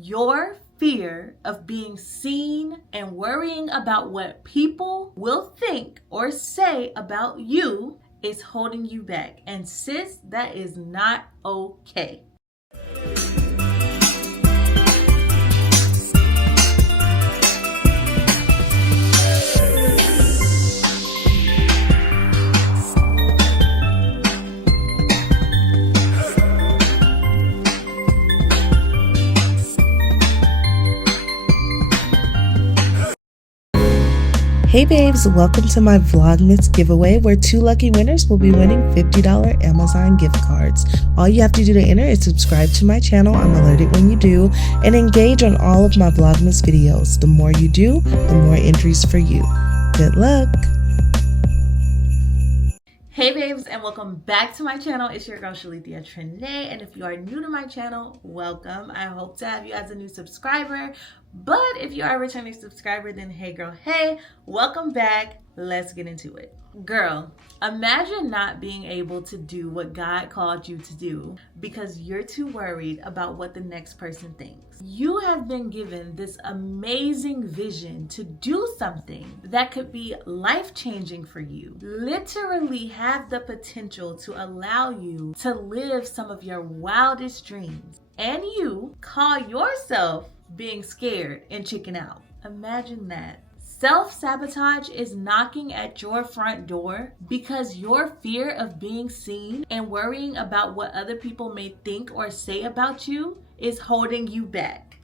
Your fear of being seen and worrying about what people will think or say about you is holding you back. And sis, that is not okay. Hey babes, welcome to my Vlogmas giveaway where 2 lucky winners will be winning $50 Amazon gift cards. All you have to do to enter is subscribe to my channel, I'm alerted when you do, and engage on all of my Vlogmas videos. The more you do, the more entries for you. Good luck! Hey babes, and welcome back to my channel. It's your girl Shelethia Tre'Nae, and if you are new to my channel, welcome. I hope to have you as a new subscriber, but if you are a returning subscriber, then hey girl, hey, welcome back. Let's get into it. Girl, imagine not being able to do what God called you to do because you're too worried about what the next person thinks. You have been given this amazing vision to do something that could be life-changing for you. Literally have the potential to allow you to live some of your wildest dreams. And you call yourself being scared and chicken out. Imagine that. Self-sabotage is knocking at your front door because your fear of being seen and worrying about what other people may think or say about you is holding you back.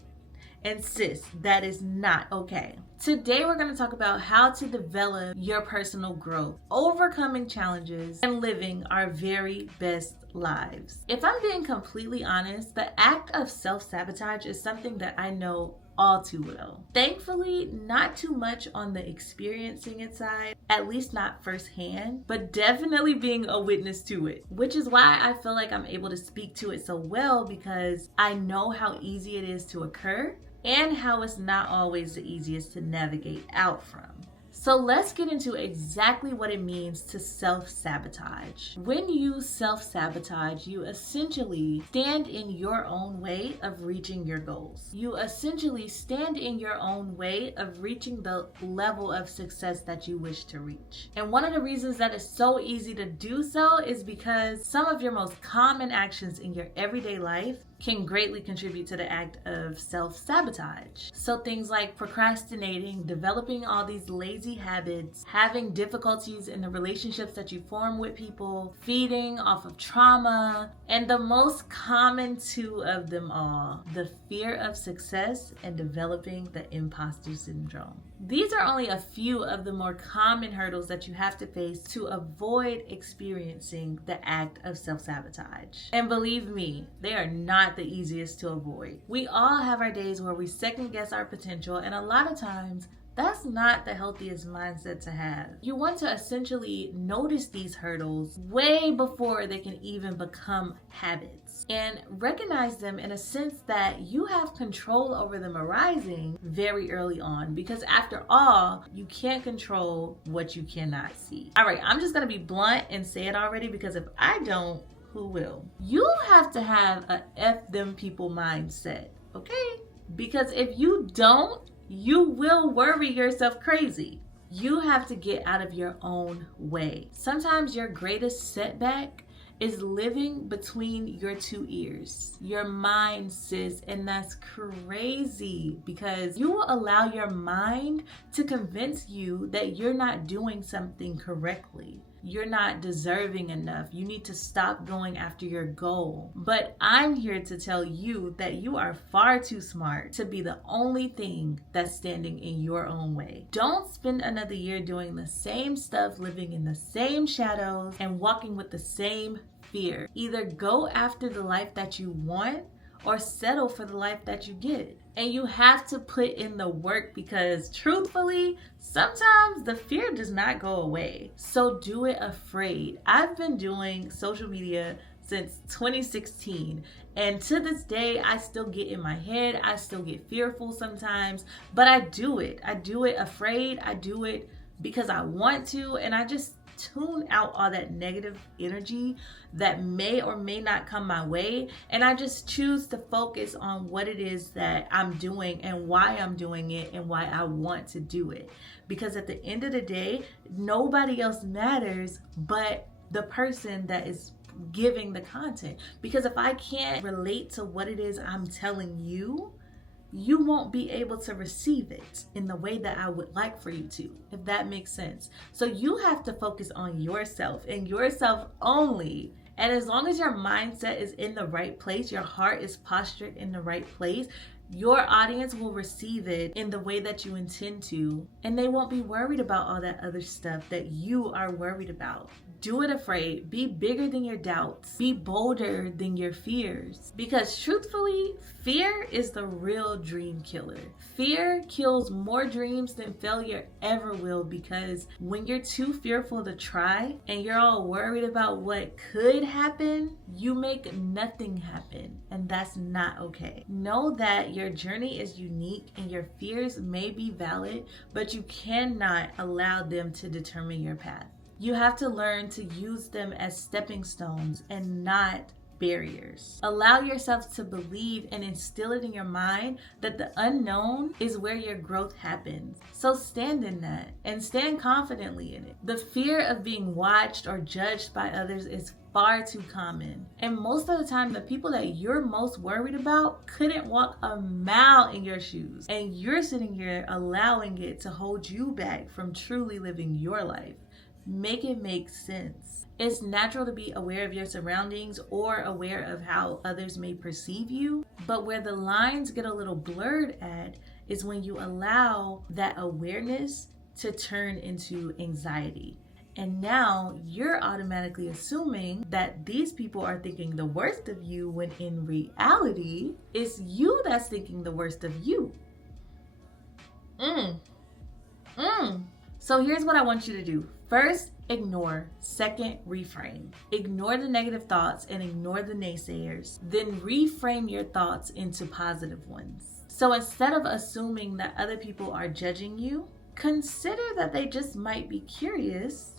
And sis, that is not okay. Today we're going to talk about how to develop your personal growth, overcoming challenges, and living our very best lives. If I'm being completely honest, the act of self-sabotage is something that I know all too well. Thankfully, not too much on the experiencing it side, at least not firsthand, but definitely being a witness to it, which is why I feel like I'm able to speak to it so well because I know how easy it is to occur and how it's not always the easiest to navigate out from. So let's get into exactly what it means to self-sabotage. When you self-sabotage, you essentially stand in your own way of reaching your goals. You essentially stand in your own way of reaching the level of success that you wish to reach. And one of the reasons that it's so easy to do so is because some of your most common actions in your everyday life can greatly contribute to the act of self-sabotage. So things like procrastinating, developing all these lazy habits, having difficulties in the relationships that you form with people, feeding off of trauma, and the most common two of them all, the fear of success and developing the imposter syndrome. These are only a few of the more common hurdles that you have to face to avoid experiencing the act of self-sabotage. And believe me, they are not the easiest to avoid. We all have our days where we second guess our potential, and a lot of times that's not the healthiest mindset to have. You want to essentially notice these hurdles way before they can even become habits and recognize them in a sense that you have control over them arising very early on, because after all, you can't control what you cannot see. All right, I'm just gonna be blunt and say it already because if I don't, who will? You have to have a F them people mindset, okay? Because if you don't, you will worry yourself crazy. You have to get out of your own way. Sometimes your greatest setback is living between your two ears, your mind, sis, and that's crazy because you will allow your mind to convince you that you're not doing something correctly. You're not deserving enough. You need to stop going after your goal. But I'm here to tell you that you are far too smart to be the only thing that's standing in your own way. Don't spend another year doing the same stuff, living in the same shadows, and walking with the same fear. Either go after the life that you want or settle for the life that you get. And you have to put in the work because truthfully, sometimes the fear does not go away. So do it afraid. I've been doing social media since 2016 and to this day I still get in my head, I still get fearful sometimes, but I do it. I do it afraid, I do it because I want to, and I just tune out all that negative energy that may or may not come my way, and I just choose to focus on what it is that I'm doing and why I'm doing it and why I want to do it. Because at the end of the day, nobody else matters but the person that is giving the content. Because if I can't relate to what it is I'm telling you, you won't be able to receive it in the way that I would like for you to, if that makes sense. So you have to focus on yourself and yourself only. And as long as your mindset is in the right place, your heart is postured in the right place, your audience will receive it in the way that you intend to, and they won't be worried about all that other stuff that you are worried about. Do it afraid. Be bigger than your doubts. Be bolder than your fears. Because truthfully, fear is the real dream killer. Fear kills more dreams than failure ever will, because when you're too fearful to try and you're all worried about what could happen, you make nothing happen, and that's not okay. Know that your journey is unique and your fears may be valid, but you cannot allow them to determine your path. You have to learn to use them as stepping stones and not barriers. Allow yourself to believe and instill it in your mind that the unknown is where your growth happens. So stand in that and stand confidently in it. The fear of being watched or judged by others is far too common. And most of the time, the people that you're most worried about couldn't walk a mile in your shoes. And you're sitting here allowing it to hold you back from truly living your life. Make it make sense. It's natural to be aware of your surroundings or aware of how others may perceive you, but where the lines get a little blurred at is when you allow that awareness to turn into anxiety. And now you're automatically assuming that these people are thinking the worst of you, when in reality, it's you that's thinking the worst of you. So here's what I want you to do. First, ignore. Second, reframe. Ignore the negative thoughts and ignore the naysayers. Then reframe your thoughts into positive ones. So instead of assuming that other people are judging you, consider that they just might be curious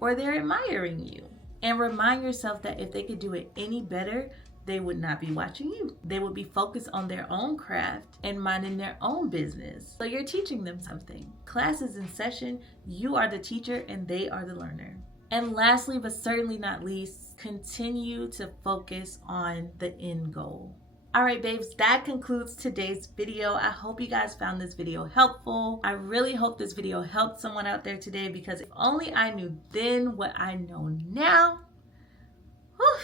or they're admiring you. And remind yourself that if they could do it any better, they would not be watching you. They would be focused on their own craft and minding their own business. So you're teaching them something. Class is in session. You are the teacher and they are the learner. And lastly, but certainly not least, continue to focus on the end goal. All right, babes, that concludes today's video. I hope you guys found this video helpful. I really hope this video helped someone out there today, because if only I knew then what I know now. Whew.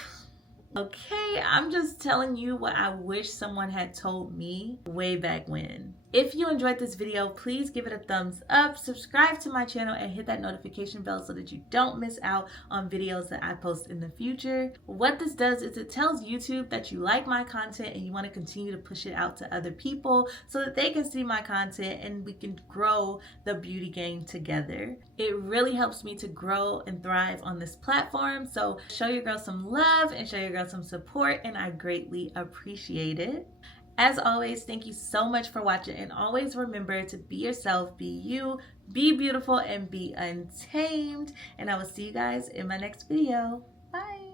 Okay, I'm just telling you what I wish someone had told me way back when. If you enjoyed this video, please give it a thumbs up, subscribe to my channel, and hit that notification bell so that you don't miss out on videos that I post in the future. What this does is it tells YouTube that you like my content and you want to continue to push it out to other people so that they can see my content and we can grow the beauty game together. It really helps me to grow and thrive on this platform. So show your girl some love and show your girl some support, and I greatly appreciate it. As always, thank you so much for watching, and always remember to be yourself, be you, be beautiful, and be untamed. And I will see you guys in my next video. Bye.